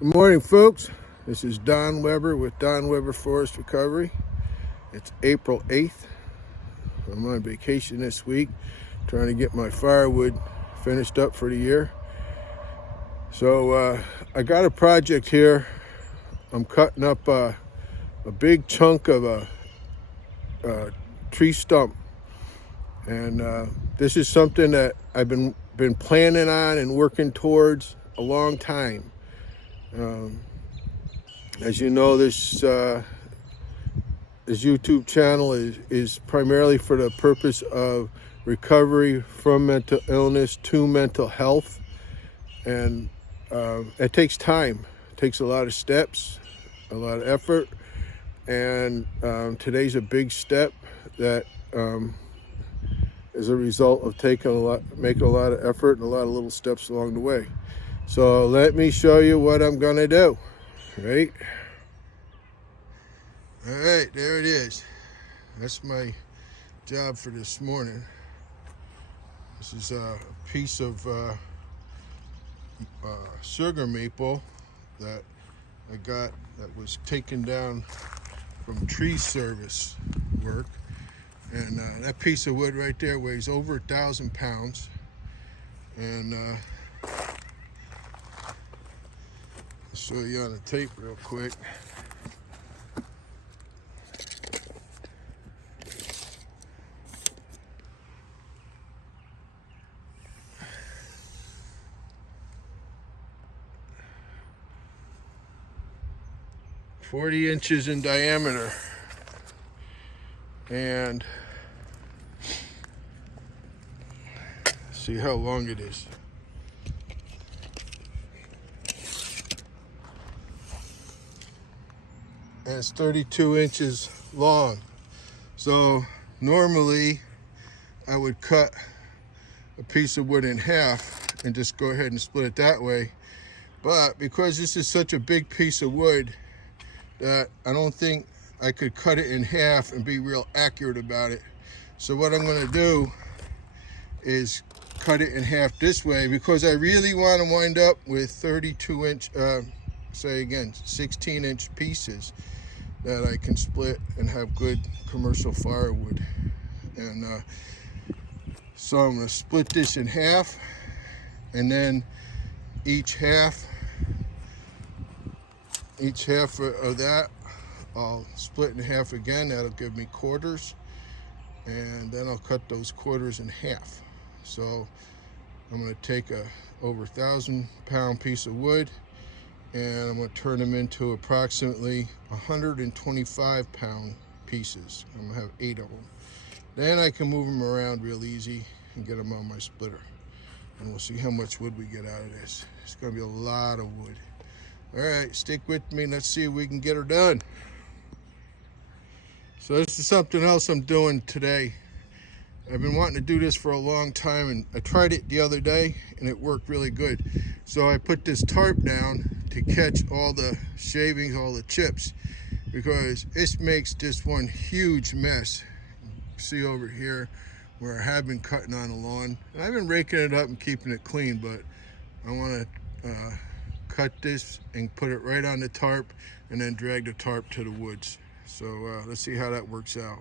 Good morning, folks. This is Don Weber with Don Weber Forest Recovery. It's April 8th. I'm on vacation this week, trying to get my firewood finished up for the year. So I got a project here. I'm cutting up a big chunk of a tree stump. And this is something that I've been planning on and working towards a long time. As you know, this YouTube channel is primarily for the purpose of recovery from mental illness to mental health. And it takes time. It takes a lot of steps, a lot of effort. And today's a big step that is a result of making a lot of effort and a lot of little steps along the way. So let me show you what I'm gonna do. Right? All right, there it is. That's my job for this morning. This is a piece of sugar maple that I got that was taken down from tree service work. And that piece of wood right there weighs over 1,000 pounds. And I'll show you on the tape real quick. "40 inches in diameter, and see how long it is. And it's 32 inches long. So normally I would cut a piece of wood in half and just go ahead and split it that way. But because this is such a big piece of wood that I don't think I could cut it in half and be real accurate about it. So what I'm going to do is cut it in half this way, because I really want to wind up with 32-inch, 16-inch pieces that I can split and have good commercial firewood. And so I'm going to split this in half, and then each half of that I'll split in half again. That'll give me quarters, and then I'll cut those quarters in half. So I'm going to take a over 1,000-pound piece of wood, and I'm going to turn them into approximately 125-pound pieces. I'm going to have 8 of them. Then I can move them around real easy and get them on my splitter. And we'll see how much wood we get out of this. It's going to be a lot of wood. All right, stick with me. Let's see if we can get her done. So this is something else I'm doing today. I've been wanting to do this for a long time, and I tried it the other day and it worked really good. So I put this tarp down to catch all the shavings, all the chips, because this makes just one huge mess. See over here where I have been cutting on the lawn. And I've been raking it up and keeping it clean, but I want to cut this and put it right on the tarp and then drag the tarp to the woods. So let's see how that works out.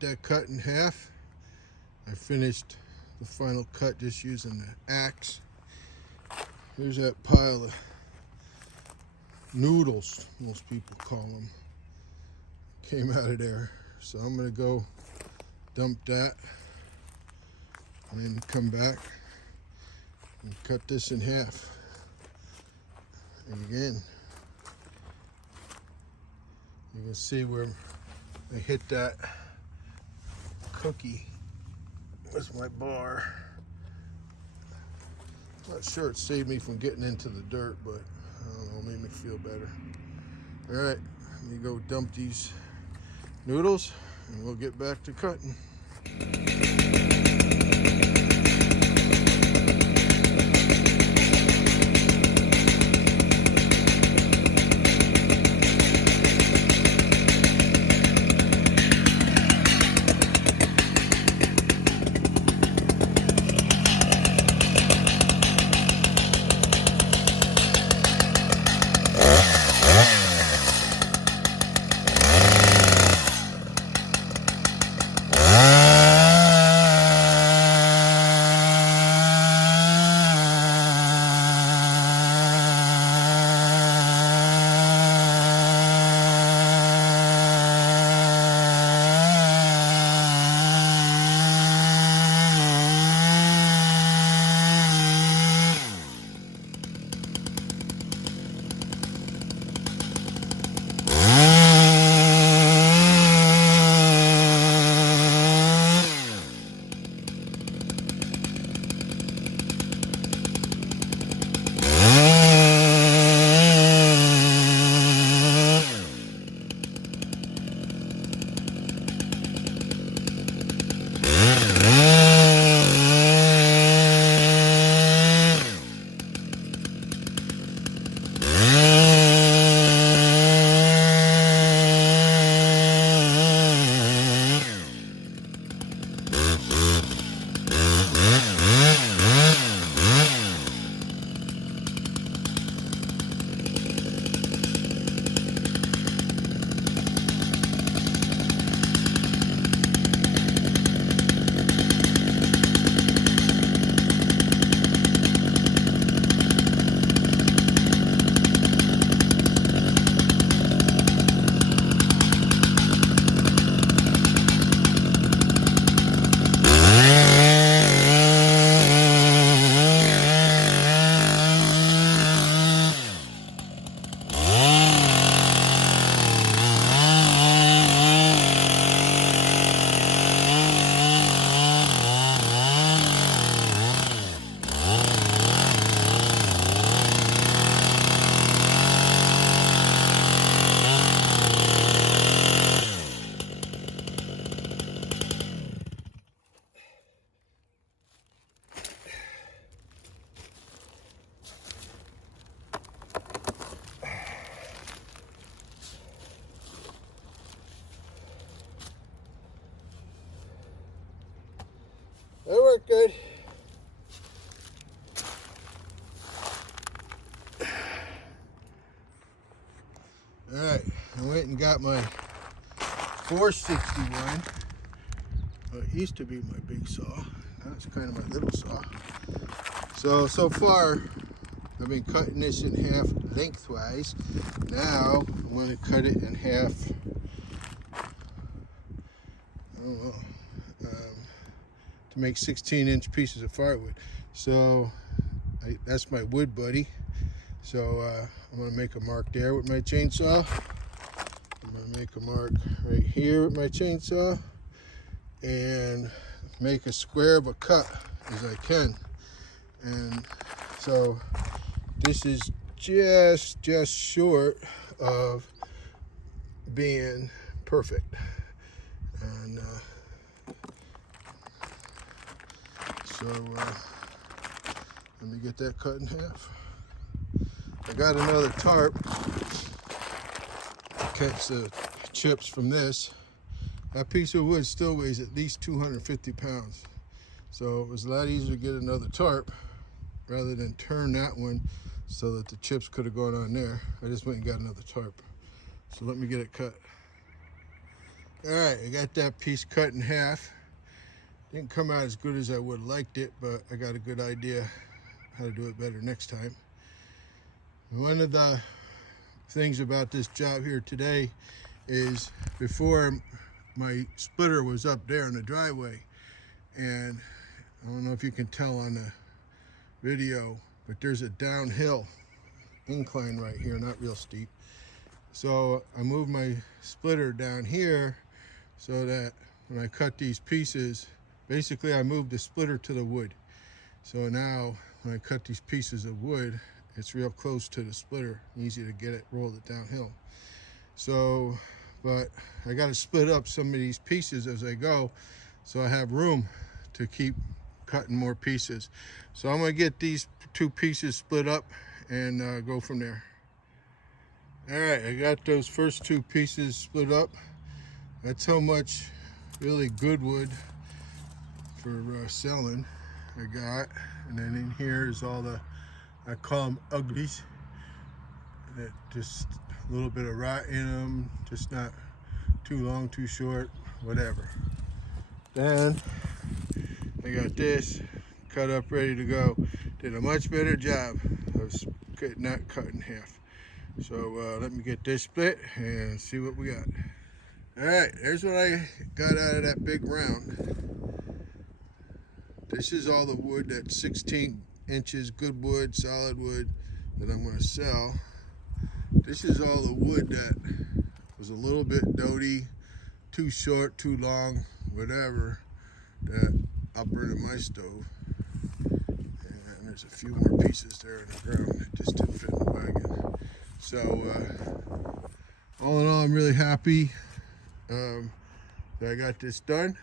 got that cut in half. I finished the final cut just using the axe. Here's that pile of noodles, most people call them. Came out of there. So I'm gonna go dump that and then come back and cut this in half. And again, you can see where I hit that cookie with my bar. Not sure it saved me from getting into the dirt, but I don't know, made me feel better. All right, let me go dump these noodles and we'll get back to cutting. That worked good. All right, I went and got my 461. Well, it used to be my big saw. Now it's kind of my little saw. So far, I've been cutting this in half lengthwise. Now, I'm going to cut it in half, I don't know, to make 16-inch pieces of firewood. So, that's my wood buddy. So, I'm going to make a mark there with my chainsaw. I'm going to make a mark right here with my chainsaw. And make a square of a cut as I can. And so this is just short of being perfect. And so let me get that cut in half. I got another tarp to catch the chips from this. That piece of wood still weighs at least 250 pounds. So it was a lot easier to get another tarp rather than turn that one so that the chips could have gone on there. I just went and got another tarp. So let me get it cut. All right, I got that piece cut in half. Didn't come out as good as I would have liked it, but I got a good idea how to do it better next time. One of the things about this job here today is before my splitter was up there in the driveway, and I don't know if you can tell on the video, but there's a downhill incline right here, not real steep. So I moved my splitter down here so that when I cut these pieces, basically I moved the splitter to the wood. So now when I cut these pieces of wood, it's real close to the splitter, easy to get it, roll it downhill. So, but I got to split up some of these pieces as I go, so I have room to keep cutting more pieces. So I'm gonna get these two pieces split up and go from there. All right, I got those first two pieces split up. That's how much really good wood for selling I got. And then in here is all the, I call them uglies. That just a little bit of rot in them, just not too long, too short, whatever. Then I got this cut up, ready to go. Did a much better job of not cut in half. So let me get this split and see what we got. All right, here's what I got out of that big round. This is all the wood, that's 16 inches, good wood, solid wood that I'm gonna sell. This is all the wood that was a little bit doty, too short, too long, whatever, that I'll burn in my stove. And there's a few more pieces there in the ground that just didn't fit in the wagon. So all in all, I'm really happy that I got this done,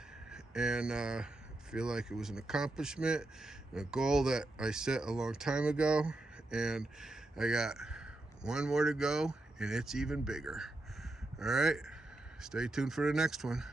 and feel like it was an accomplishment, a goal that I set a long time ago, and I got one more to go, and it's even bigger. All right, stay tuned for the next one.